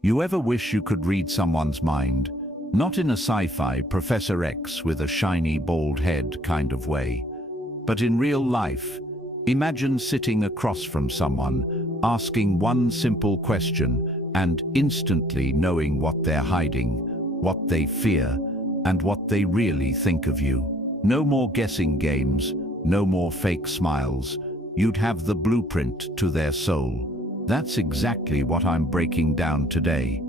You ever wish you could read someone's mind? Not in a sci-fi Professor X with a shiny bald head kind of way, but in real life. Imagine sitting across from someone, asking one simple question, and instantly knowing what they're hiding, what they fear, and what they really think of you. No more guessing games, no more fake smiles. You'd have the blueprint to their soul. That's exactly what I'm breaking down today.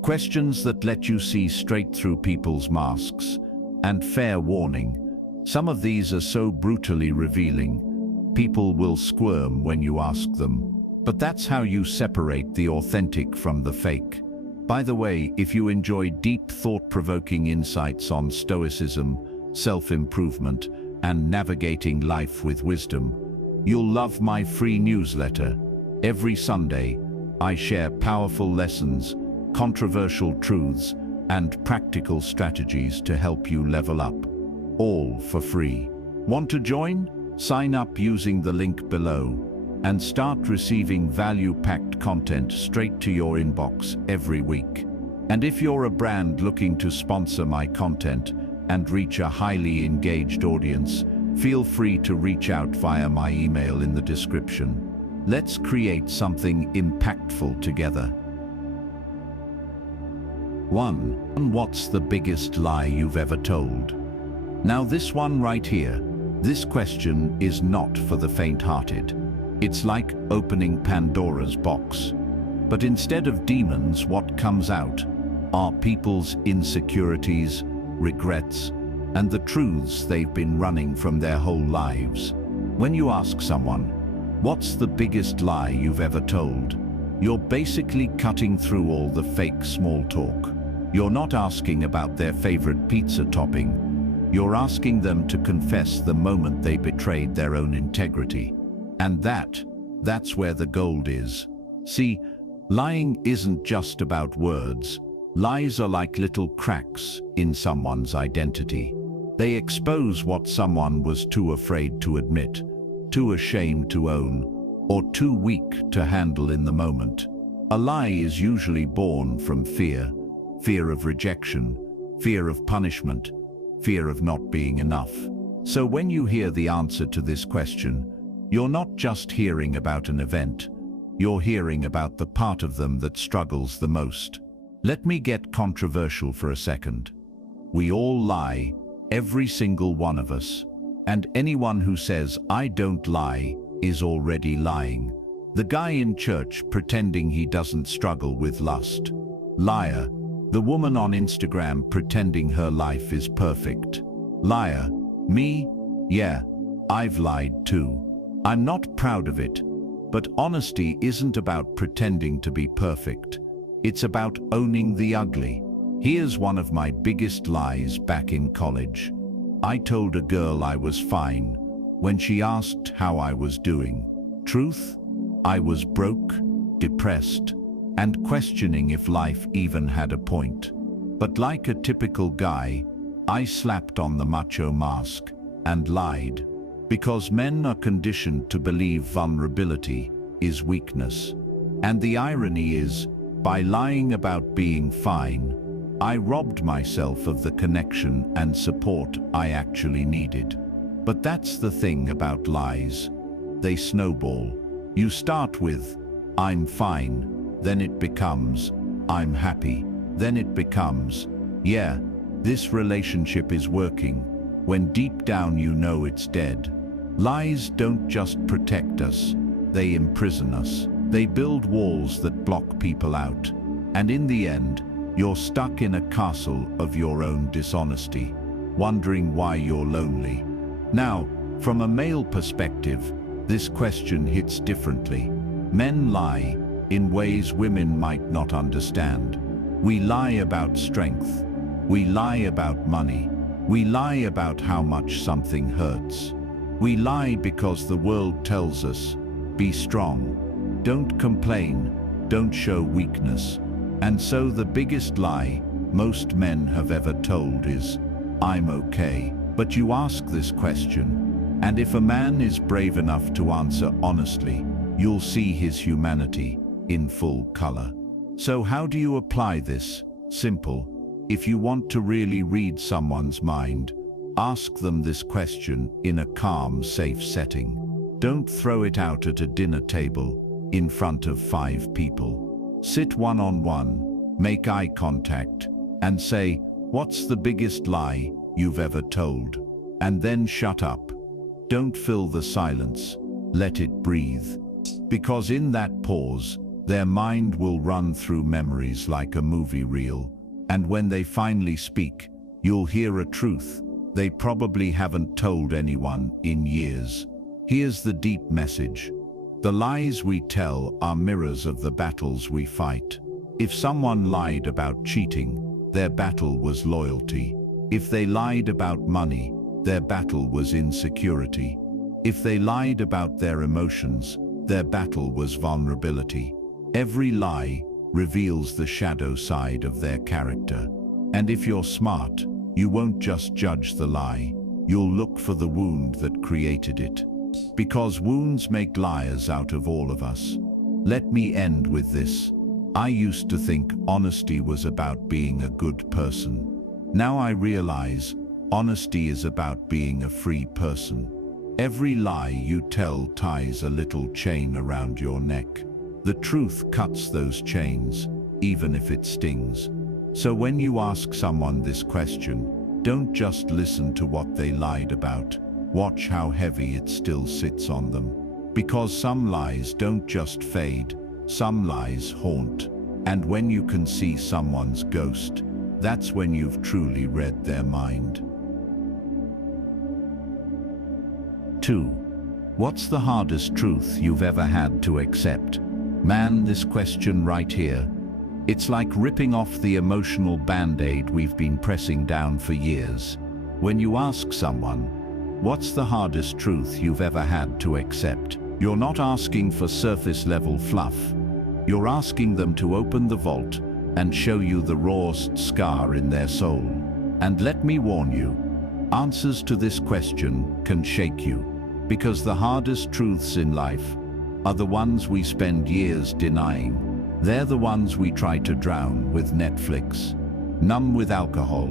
Questions that let you see straight through people's masks. And fair warning, some of these are so brutally revealing, people will squirm when you ask them. But that's how you separate the authentic from the fake. By the way, if you enjoy deep, thought-provoking insights on stoicism, self-improvement, and navigating life with wisdom, you'll love my free newsletter. Every Sunday, I share powerful lessons, controversial truths, and practical strategies to help you level up, all for free. Want to join? Sign up using the link below and start receiving value-packed content straight to your inbox every week. And if you're a brand looking to sponsor my content and reach a highly engaged audience, feel free to reach out via my email in the description. Let's create something impactful together. 1. What's the biggest lie you've ever told? Now this one right here, this question is not for the faint-hearted. It's like opening Pandora's box. But instead of demons, what comes out are people's insecurities, regrets, and the truths they've been running from their whole lives. When you ask someone, what's the biggest lie you've ever told? You're basically cutting through all the fake small talk. You're not asking about their favorite pizza topping. You're asking them to confess the moment they betrayed their own integrity. And that's where the gold is. See, lying isn't just about words. Lies are like little cracks in someone's identity. They expose what someone was too afraid to admit, too ashamed to own, or too weak to handle in the moment. A lie is usually born from fear, fear of rejection, fear of punishment, fear of not being enough. So when you hear the answer to this question, you're not just hearing about an event, you're hearing about the part of them that struggles the most. Let me get controversial for a second. We all lie, every single one of us. And anyone who says, "I don't lie," is already lying. The guy in church pretending he doesn't struggle with lust. Liar. The woman on Instagram pretending her life is perfect. Liar. Me? Yeah, I've lied too. I'm not proud of it, but honesty isn't about pretending to be perfect. It's about owning the ugly. Here's one of my biggest lies back in college. I told a girl I was fine when she asked how I was doing. Truth? I was broke, depressed, and questioning if life even had a point. But like a typical guy, I slapped on the macho mask and lied, because men are conditioned to believe vulnerability is weakness. And the irony is, by lying about being fine, I robbed myself of the connection and support I actually needed. But that's the thing about lies. They snowball. You start with, "I'm fine," then it becomes, "I'm happy," then it becomes, "Yeah, this relationship is working," when deep down you know it's dead. Lies don't just protect us, they imprison us. They build walls that block people out. And in the end, you're stuck in a castle of your own dishonesty, wondering why you're lonely. Now, from a male perspective, this question hits differently. Men lie in ways women might not understand. We lie about strength. We lie about money. We lie about how much something hurts. We lie because the world tells us, be strong, don't complain, don't show weakness. And so the biggest lie most men have ever told is, "I'm okay." But you ask this question, and if a man is brave enough to answer honestly, you'll see his humanity in full color. So how do you apply this? Simple. If you want to really read someone's mind, ask them this question in a calm, safe setting. Don't throw it out at a dinner table in front of 5 people. Sit one-on-one, make eye contact, and say, "What's the biggest lie you've ever told?" And then shut up. Don't fill the silence. Let it breathe. Because in that pause, their mind will run through memories like a movie reel. And when they finally speak, you'll hear a truth they probably haven't told anyone in years. Here's the deep message. The lies we tell are mirrors of the battles we fight. If someone lied about cheating, their battle was loyalty. If they lied about money, their battle was insecurity. If they lied about their emotions, their battle was vulnerability. Every lie reveals the shadow side of their character. And if you're smart, you won't just judge the lie, you'll look for the wound that created it. Because wounds make liars out of all of us. Let me end with this. I used to think honesty was about being a good person. Now I realize honesty is about being a free person. Every lie you tell ties a little chain around your neck. The truth cuts those chains, even if it stings. So when you ask someone this question, don't just listen to what they lied about. Watch how heavy it still sits on them. Because some lies don't just fade, some lies haunt. And when you can see someone's ghost, that's when you've truly read their mind. 2. What's the hardest truth you've ever had to accept? Man, this question right here, it's like ripping off the emotional band-aid we've been pressing down for years. When you ask someone, what's the hardest truth you've ever had to accept? You're not asking for surface-level fluff. You're asking them to open the vault and show you the rawest scar in their soul. And let me warn you, answers to this question can shake you, because the hardest truths in life are the ones we spend years denying. They're the ones we try to drown with Netflix, numb with alcohol,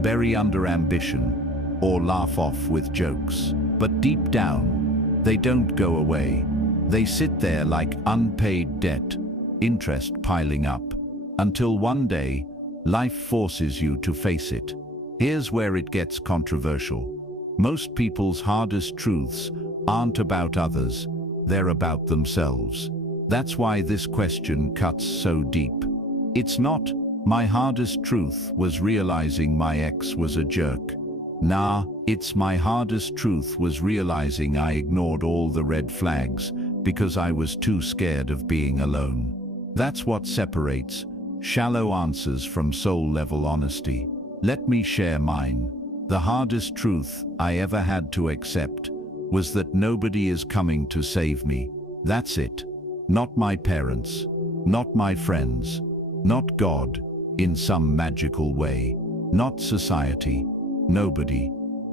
bury under ambition, or laugh off with jokes. But deep down, they don't go away. They sit there like unpaid debt, interest piling up, until one day, life forces you to face it. Here's where it gets controversial. Most people's hardest truths aren't about others, they're about themselves. That's why this question cuts so deep. It's not, my hardest truth was realizing my ex was a jerk. Nah, it's my hardest truth was realizing I ignored all the red flags because I was too scared of being alone. That's what separates shallow answers from soul-level honesty. Let me share mine. The hardest truth I ever had to accept was that nobody is coming to save me. That's it. Not my parents, not my friends, not God in some magical way, not society, nobody.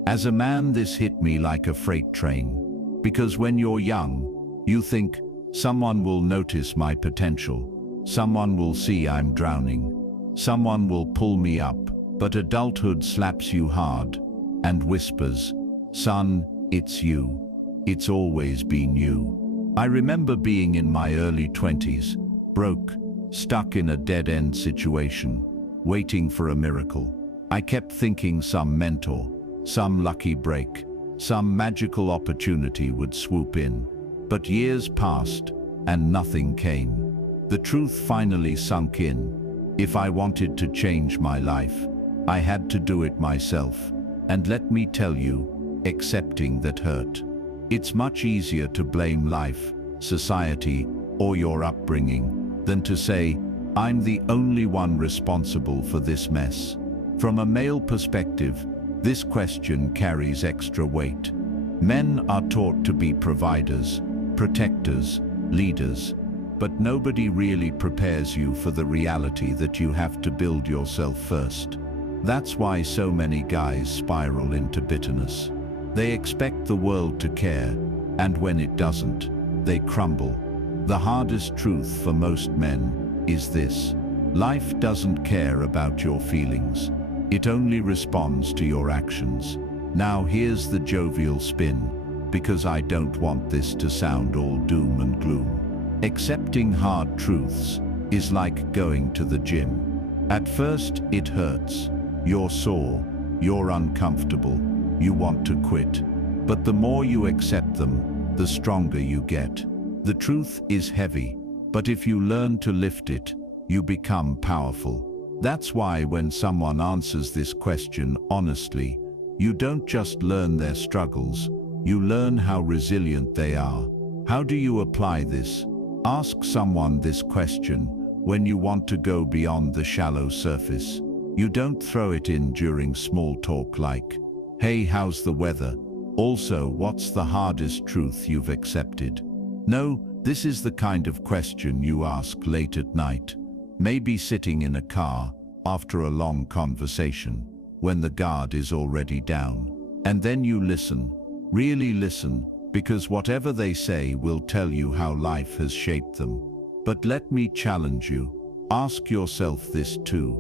As a man, this hit me like a freight train, because when you're young, you think someone will notice my potential, someone will see I'm drowning, someone will pull me up, but adulthood slaps you hard and whispers, "Son, it's you. It's always been you." I remember being in my early 20s, broke, stuck in a dead-end situation, waiting for a miracle. I kept thinking some mentor, some lucky break, some magical opportunity would swoop in. But years passed, and nothing came. The truth finally sunk in. If I wanted to change my life, I had to do it myself. And let me tell you, accepting that hurt. It's much easier to blame life, society, or your upbringing than to say, I'm the only one responsible for this mess. From a male perspective, this question carries extra weight. Men are taught to be providers, protectors, leaders, but nobody really prepares you for the reality that you have to build yourself first. That's why so many guys spiral into bitterness. They expect the world to care, and when it doesn't, they crumble. The hardest truth for most men is this: life doesn't care about your feelings. It only responds to your actions. Now here's the jovial spin, because I don't want this to sound all doom and gloom. Accepting hard truths is like going to the gym. At first, it hurts. You're sore, you're uncomfortable, you want to quit. But the more you accept them, the stronger you get. The truth is heavy, but if you learn to lift it, you become powerful. That's why when someone answers this question honestly, you don't just learn their struggles, you learn how resilient they are. How do you apply this? Ask someone this question when you want to go beyond the shallow surface. You don't throw it in during small talk like, "Hey, how's the weather? Also, what's the hardest truth you've accepted?" No, this is the kind of question you ask late at night, maybe sitting in a car after a long conversation, when the guard is already down. And then you listen, really listen, because whatever they say will tell you how life has shaped them. But let me challenge you. Ask yourself this too.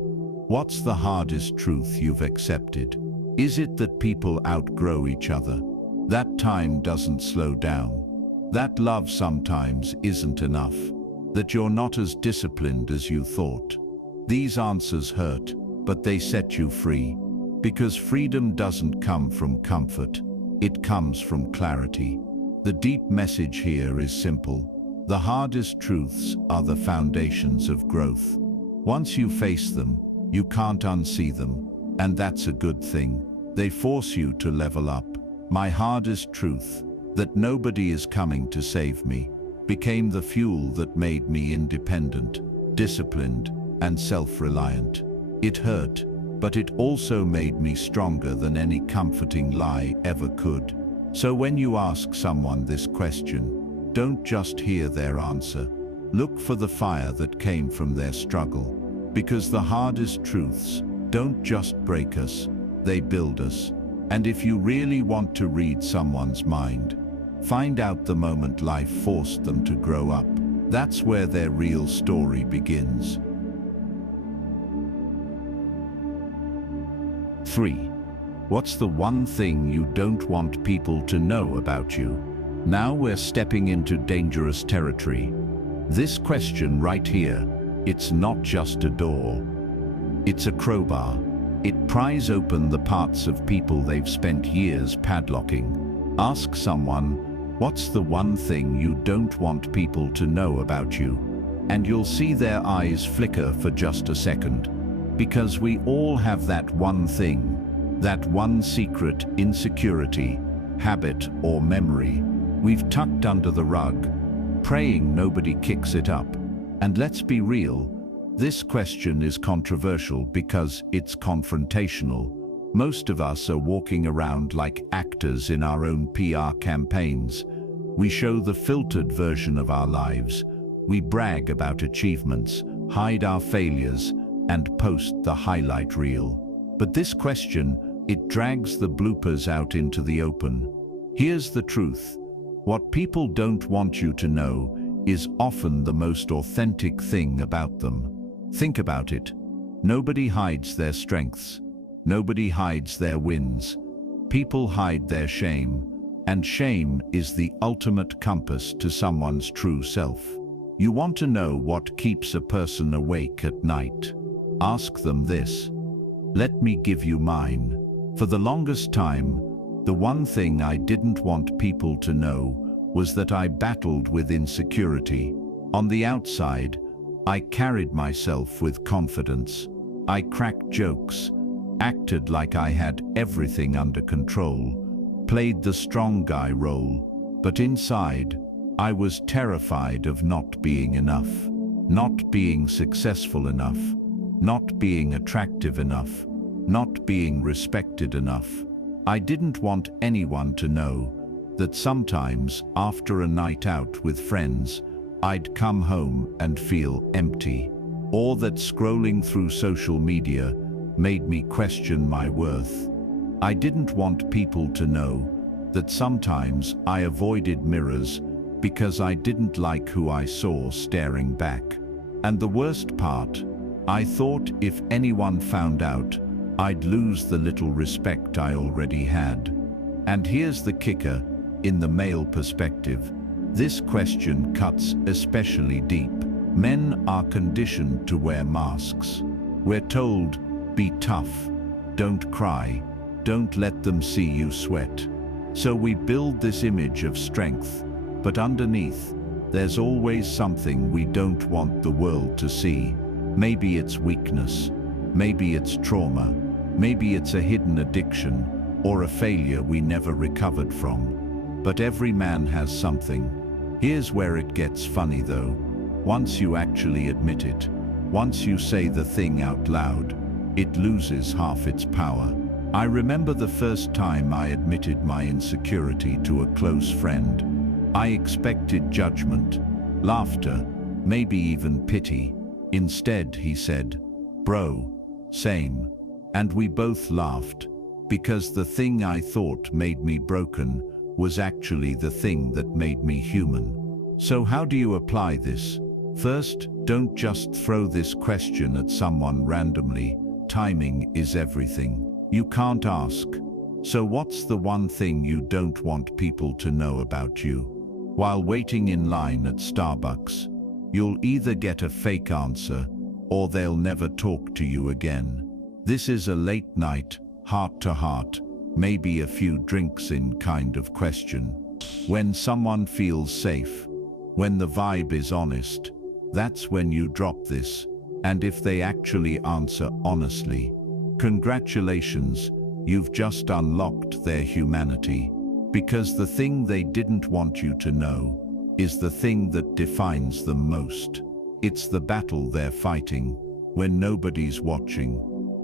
What's the hardest truth you've accepted? Is it that people outgrow each other? That time doesn't slow down? That love sometimes isn't enough? That you're not as disciplined as you thought? These answers hurt, but they set you free. Because freedom doesn't come from comfort, it comes from clarity. The deep message here is simple. The hardest truths are the foundations of growth. Once you face them, you can't unsee them, and that's a good thing. They force you to level up. My hardest truth, that nobody is coming to save me, became the fuel that made me independent, disciplined, and self-reliant. It hurt, but it also made me stronger than any comforting lie ever could. So when you ask someone this question, don't just hear their answer. Look for the fire that came from their struggle. Because the hardest truths don't just break us, they build us. And if you really want to read someone's mind, find out the moment life forced them to grow up. That's where their real story begins. 3. What's the one thing you don't want people to know about you? Now we're stepping into dangerous territory. This question right here, it's not just a door. It's a crowbar. It pries open the parts of people they've spent years padlocking. Ask someone, what's the one thing you don't want people to know about you? And you'll see their eyes flicker for just a second. Because we all have that one thing, that one secret insecurity, habit, or memory we've tucked under the rug, praying nobody kicks it up. And let's be real, this question is controversial because it's confrontational. Most of us are walking around like actors in our own PR campaigns. We show the filtered version of our lives. We brag about achievements, hide our failures, and post the highlight reel. But this question, it drags the bloopers out into the open. Here's the truth. What people don't want you to know is often the most authentic thing about them. Think about it. Nobody hides their strengths. Nobody hides their wins. People hide their shame, and shame is the ultimate compass to someone's true self. You want to know what keeps a person awake at night? Ask them this. Let me give you mine. For the longest time, the one thing I didn't want people to know was that I battled with insecurity. On the outside, I carried myself with confidence. I cracked jokes, acted like I had everything under control, played the strong guy role. But inside, I was terrified of not being enough, not being successful enough, not being attractive enough, not being respected enough. I didn't want anyone to know that sometimes, after a night out with friends, I'd come home and feel empty, or that scrolling through social media made me question my worth. I didn't want people to know that sometimes I avoided mirrors because I didn't like who I saw staring back. And the worst part, I thought if anyone found out, I'd lose the little respect I already had. And here's the kicker, in the male perspective, this question cuts especially deep. Men are conditioned to wear masks. We're told, be tough, don't cry, don't let them see you sweat. So we build this image of strength, but underneath, there's always something we don't want the world to see. Maybe it's weakness, maybe it's trauma, maybe it's a hidden addiction, or a failure we never recovered from. But every man has something. Here's where it gets funny though. Once you actually admit it, once you say the thing out loud, it loses half its power. I remember the first time I admitted my insecurity to a close friend. I expected judgment, laughter, maybe even pity. Instead, he said, "Bro, same." And we both laughed, because the thing I thought made me broken was actually the thing that made me human. So how do you apply this? First, don't just throw this question at someone randomly. Timing is everything. You can't ask, so what's the one thing you don't want people to know about you? While waiting in line at Starbucks, you'll either get a fake answer or they'll never talk to you again. This is a late night, heart-to-heart, maybe a few drinks in kind of question. When someone feels safe, when the vibe is honest, that's when you drop this. And if they actually answer honestly, congratulations, you've just unlocked their humanity. Because the thing they didn't want you to know is the thing that defines them most. It's the battle they're fighting when nobody's watching,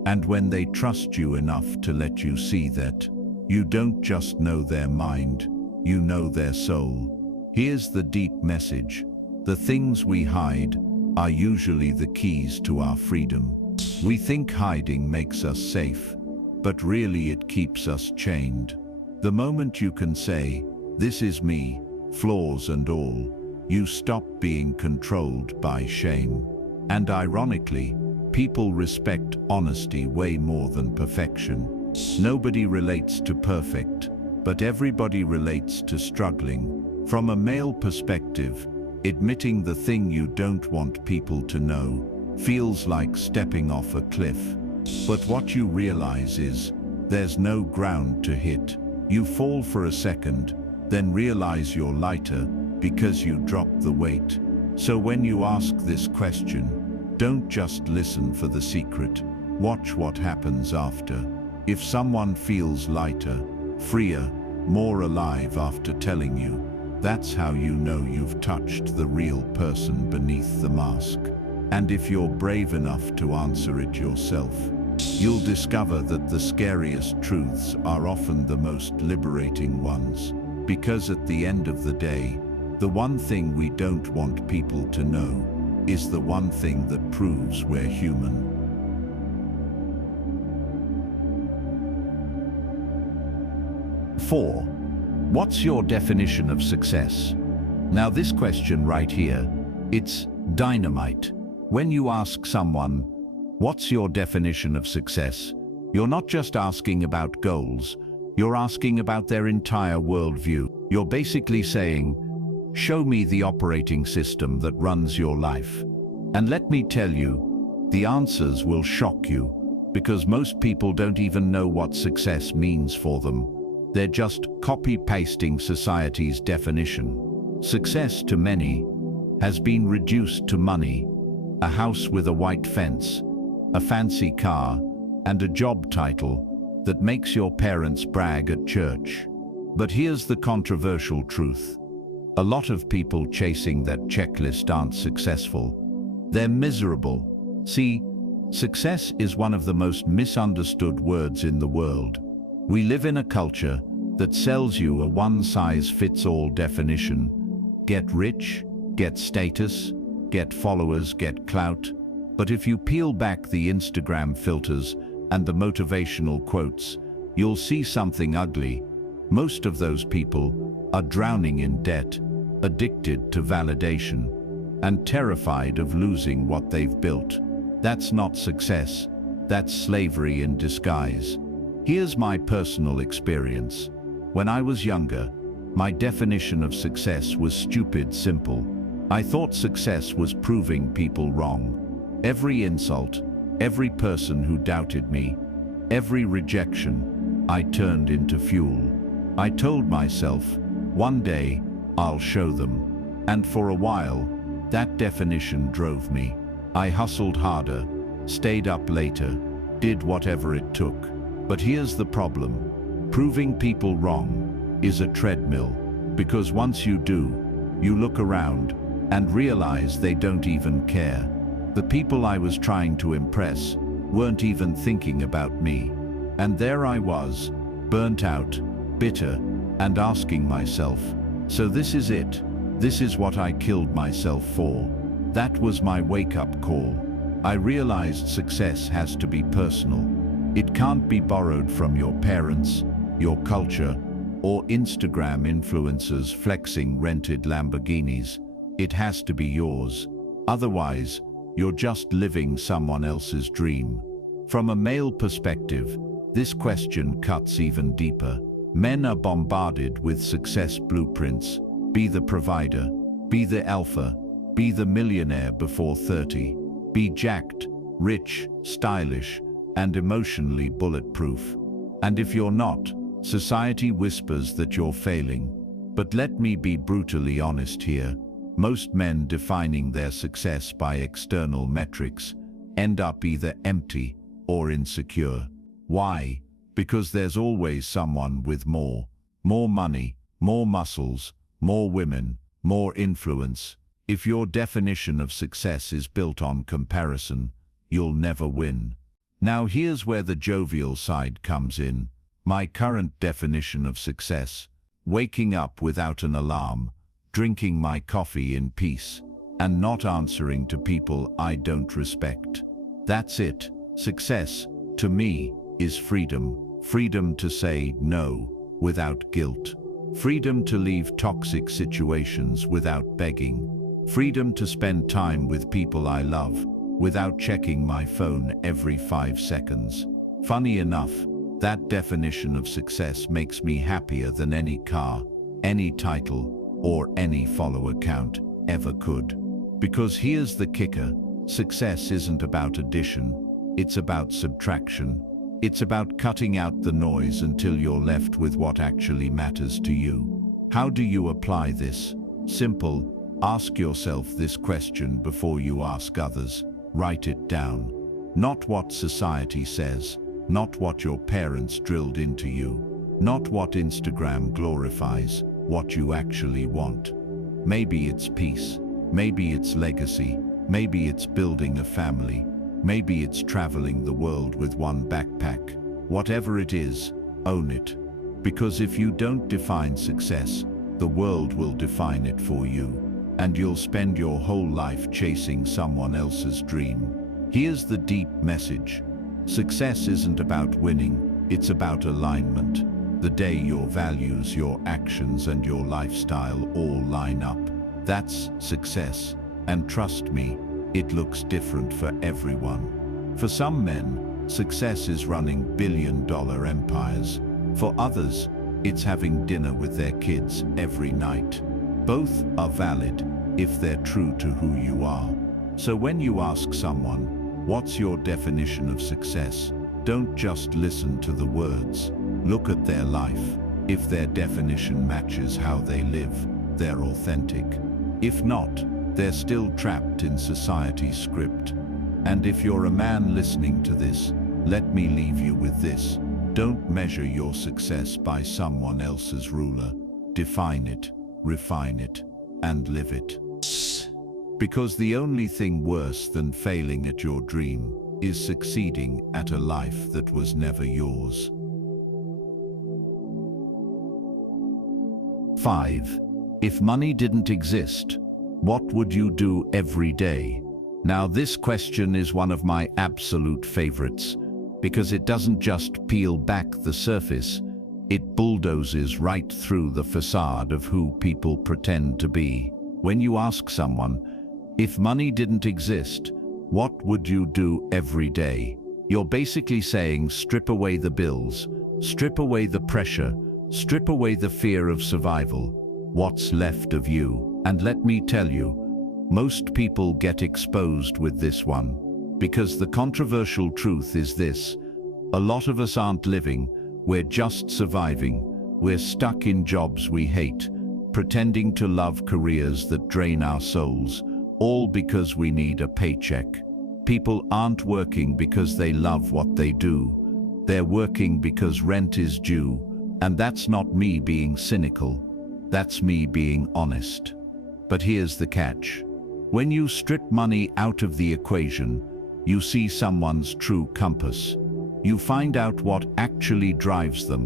and when they trust you enough to let you see that you don't just know their mind, you know their soul. Here's the deep message. The things we hide are usually the keys to our freedom. We think hiding makes us safe, but really it keeps us chained. The moment you can say, "This is me, flaws and all," you stop being controlled by shame. And ironically, people respect honesty way more than perfection. Nobody relates to perfect, but everybody relates to struggling. From a male perspective, admitting the thing you don't want people to know feels like stepping off a cliff. But what you realize is, there's no ground to hit. You fall for a second, then realize you're lighter because you dropped the weight. So when you ask this question, don't just listen for the secret. Watch what happens after. If someone feels lighter, freer, more alive after telling you, that's how you know you've touched the real person beneath the mask. And if you're brave enough to answer it yourself, you'll discover that the scariest truths are often the most liberating ones. Because at the end of the day, the one thing we don't want people to know is the one thing that proves we're human. 4. What's your definition of success? Now this question right here, it's dynamite. When you ask someone, what's your definition of success? You're not just asking about goals, you're asking about their entire worldview. You're basically saying, show me the operating system that runs your life. And let me tell you, the answers will shock you, because most people don't even know what success means for them. They're just copy-pasting society's definition. Success to many has been reduced to money, a house with a white fence, a fancy car, and a job title that makes your parents brag at church. But here's the controversial truth. A lot of people chasing that checklist aren't successful. They're miserable. See, success is one of the most misunderstood words in the world. We live in a culture that sells you a one-size-fits-all definition. Get rich, get status, get followers, get clout. But if you peel back the Instagram filters and the motivational quotes, you'll see something ugly. Most of those people are drowning in debt, addicted to validation, and terrified of losing what they've built. That's not success. That's slavery in disguise. Here's my personal experience. When I was younger, my definition of success was stupid simple. I thought success was proving people wrong. Every insult, every person who doubted me, every rejection, I turned into fuel. I told myself, one day, I'll show them. And for a while, that definition drove me. I hustled harder, stayed up later, did whatever it took. But here's the problem. Proving people wrong is a treadmill, because once you do, you look around and realize they don't even care. The people I was trying to impress weren't even thinking about me. And there I was, burnt out, bitter, and asking myself, so this is it? This is what I killed myself for? That was my wake-up call. I realized success has to be personal. It can't be borrowed from your parents, your culture, or Instagram influencers flexing rented Lamborghinis. It has to be yours. Otherwise, you're just living someone else's dream. From a male perspective, this question cuts even deeper. Men are bombarded with success blueprints. Be the provider, be the alpha, be the millionaire before 30, be jacked, rich, stylish, and emotionally bulletproof. And if you're not, society whispers that you're failing. But let me be brutally honest here. Most men defining their success by external metrics end up either empty or insecure. Why? Because there's always someone with more money, more muscles, more women, more influence. If your definition of success is built on comparison, you'll never win. Now here's where the jovial side comes in. My current definition of success: waking up without an alarm, drinking my coffee in peace, and not answering to people I don't respect. That's it. Success, to me, is freedom. Freedom to say no without guilt. Freedom to leave toxic situations without begging. Freedom to spend time with people I love without checking my phone every 5 seconds. Funny enough, that definition of success makes me happier than any car, any title, or any follower count ever could. Because here's the kicker: success isn't about addition, it's about subtraction. It's about cutting out the noise until you're left with what actually matters to you. How do you apply this? Simple. Ask yourself this question before you ask others. Write it down. Not what society says, not what your parents drilled into you, not what Instagram glorifies, what you actually want. Maybe it's peace, maybe it's legacy, maybe it's building a family, maybe it's traveling the world with one backpack. Whatever it is, own it. Because if you don't define success, the world will define it for you. And you'll spend your whole life chasing someone else's dream. Here's the deep message. Success isn't about winning, it's about alignment. The day your values, your actions, and your lifestyle all line up, that's success. And trust me, it looks different for everyone. For some men, success is running billion-dollar empires. For others, it's having dinner with their kids every night. Both are valid if they're true to who you are. So when you ask someone, what's your definition of success? Don't just listen to the words. Look at their life. If their definition matches how they live, they're authentic. If not, they're still trapped in society's script. And if you're a man listening to this, let me leave you with this. Don't measure your success by someone else's ruler. Define it, refine it, and live it. Because the only thing worse than failing at your dream is succeeding at a life that was never yours. 5. If money didn't exist, what would you do every day? Now this question is one of my absolute favorites, because it doesn't just peel back the surface, it bulldozes right through the facade of who people pretend to be. When you ask someone, If money didn't exist, what would you do every day? You're basically saying strip away the bills, strip away the pressure, strip away the fear of survival. What's left of you? And let me tell you, most people get exposed with this one. Because the controversial truth is this: a lot of us aren't living, we're just surviving. We're stuck in jobs we hate, pretending to love careers that drain our souls, all because we need a paycheck. People aren't working because they love what they do. They're working because rent is due. And that's not me being cynical. That's me being honest. But here's the catch. When you strip money out of the equation, you see someone's true compass. You find out what actually drives them,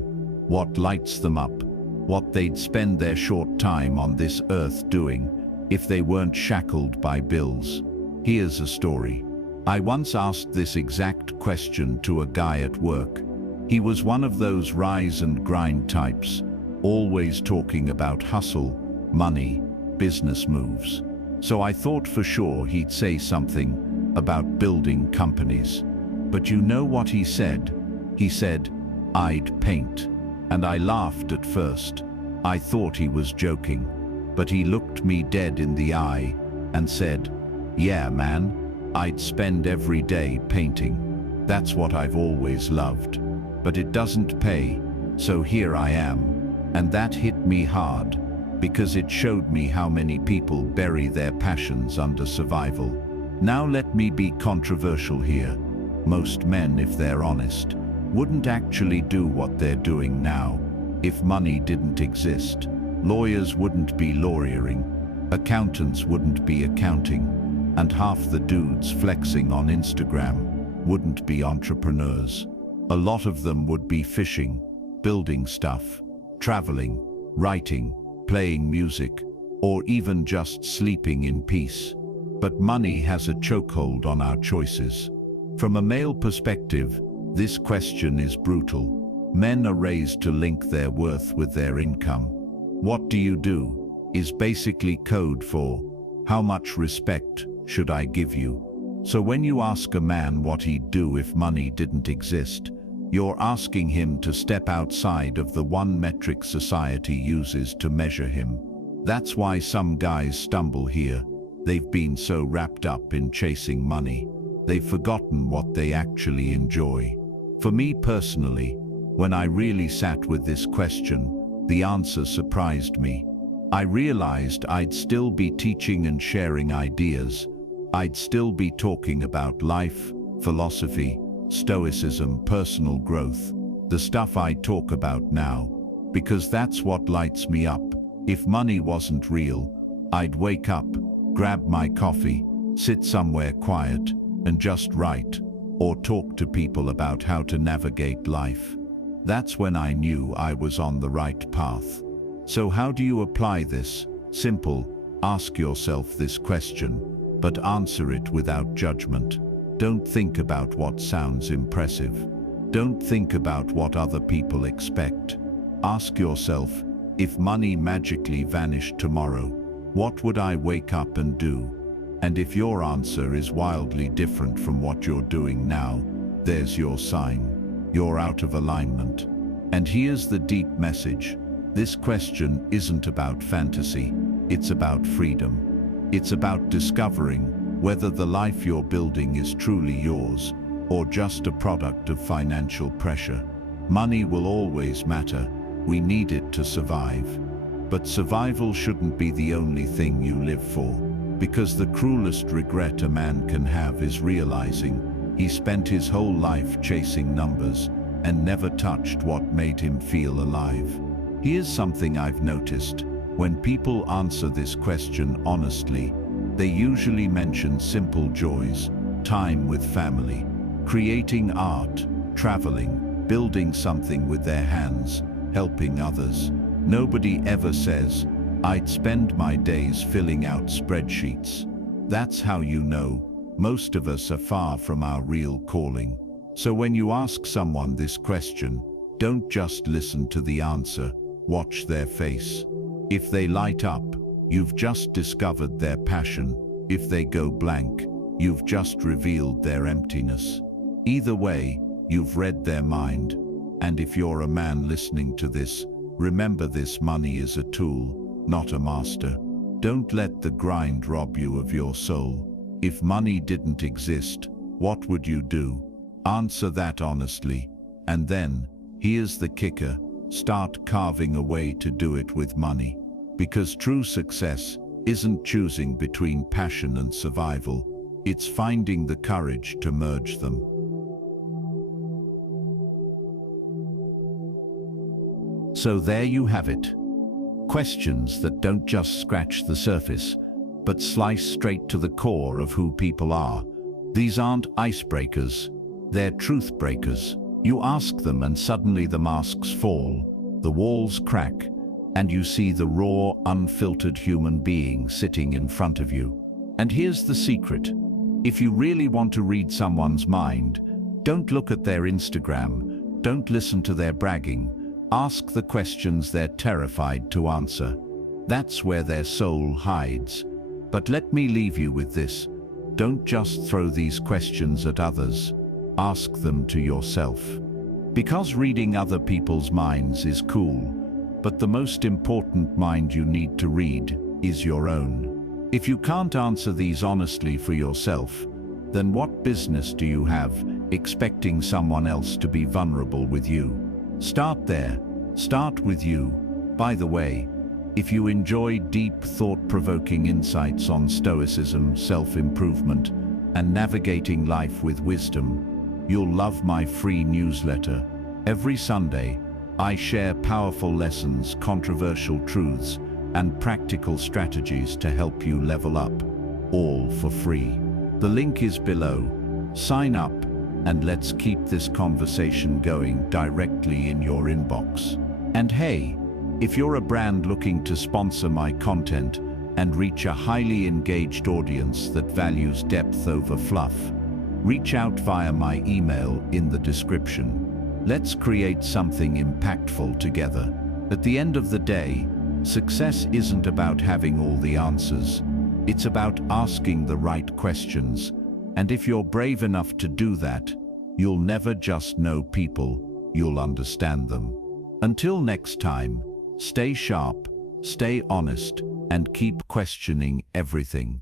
what lights them up, what they'd spend their short time on this earth doing if they weren't shackled by bills. Here's a story. I once asked this exact question to a guy at work. He was one of those rise and grind types, always talking about hustle, money, business moves. So I thought for sure he'd say something about building companies. But you know what he said? He said, "I'd paint." And I laughed at first. I thought he was joking. But he looked me dead in the eye and said, "Yeah, man, I'd spend every day painting. That's what I've always loved. But it doesn't pay, so here I am." And that hit me hard, because it showed me how many people bury their passions under survival. Now let me be controversial here. Most men, if they're honest, wouldn't actually do what they're doing now if money didn't exist. Lawyers wouldn't be lawyering, accountants wouldn't be accounting, and half the dudes flexing on Instagram wouldn't be entrepreneurs. A lot of them would be fishing, building stuff, traveling, writing, playing music, or even just sleeping in peace. But money has a chokehold on our choices. From a male perspective, this question is brutal. Men are raised to link their worth with their income. What do you do is basically code for how much respect should I give you? So when you ask a man what he'd do if money didn't exist, you're asking him to step outside of the one metric society uses to measure him. That's why some guys stumble here. They've been so wrapped up in chasing money, they've forgotten what they actually enjoy. For me personally, when I really sat with this question, the answer surprised me. I realized I'd still be teaching and sharing ideas. I'd still be talking about life, philosophy, stoicism, personal growth, the stuff I talk about now, because that's what lights me up. If money wasn't real, I'd wake up, grab my coffee, sit somewhere quiet, and just write, or talk to people about how to navigate life. That's when I knew I was on the right path. So how do you apply this? Simple. Ask yourself this question, but answer it without judgment. Don't think about what sounds impressive. Don't think about what other people expect. Ask yourself, if money magically vanished tomorrow, what would I wake up and do? And if your answer is wildly different from what you're doing now, there's your sign. You're out of alignment. And here's the deep message. This question isn't about fantasy. It's about freedom. It's about discovering whether the life you're building is truly yours or just a product of financial pressure. Money will always matter. We need it to survive. But survival shouldn't be the only thing you live for, because the cruelest regret a man can have is realizing he spent his whole life chasing numbers and never touched what made him feel alive. Here's something I've noticed. When people answer this question honestly, they usually mention simple joys, time with family, creating art, traveling, building something with their hands, helping others. Nobody ever says, "I'd spend my days filling out spreadsheets." That's how you know most of us are far from our real calling. So when you ask someone this question, don't just listen to the answer, watch their face. If they light up, you've just discovered their passion. If they go blank, you've just revealed their emptiness. Either way, you've read their mind. And if you're a man listening to this, remember this: money is a tool, not a master. Don't let the grind rob you of your soul. If money didn't exist, what would you do? Answer that honestly. And then, here's the kicker: start carving a way to do it with money. Because true success isn't choosing between passion and survival. It's finding the courage to merge them. So there you have it. Questions that don't just scratch the surface, but slice straight to the core of who people are. These aren't icebreakers, they're truth breakers. You ask them and suddenly the masks fall, the walls crack, and you see the raw, unfiltered human being sitting in front of you. And here's the secret. If you really want to read someone's mind, don't look at their Instagram, don't listen to their bragging. Ask the questions they're terrified to answer. That's where their soul hides. But let me leave you with this. Don't just throw these questions at others. Ask them to yourself. Because reading other people's minds is cool, but the most important mind you need to read is your own. If you can't answer these honestly for yourself, then what business do you have expecting someone else to be vulnerable with you? Start there. Start with you. By the way, if you enjoy deep, thought-provoking insights on Stoicism, self-improvement, and navigating life with wisdom, you'll love my free newsletter. Every Sunday, I share powerful lessons, controversial truths, and practical strategies to help you level up, all for free. The link is below. Sign up, and let's keep this conversation going directly in your inbox. And hey, if you're a brand looking to sponsor my content and reach a highly engaged audience that values depth over fluff, reach out via my email in the description. Let's create something impactful together. At the end of the day, success isn't about having all the answers. It's about asking the right questions. And if you're brave enough to do that, you'll never just know people, you'll understand them. Until next time, stay sharp, stay honest, and keep questioning everything.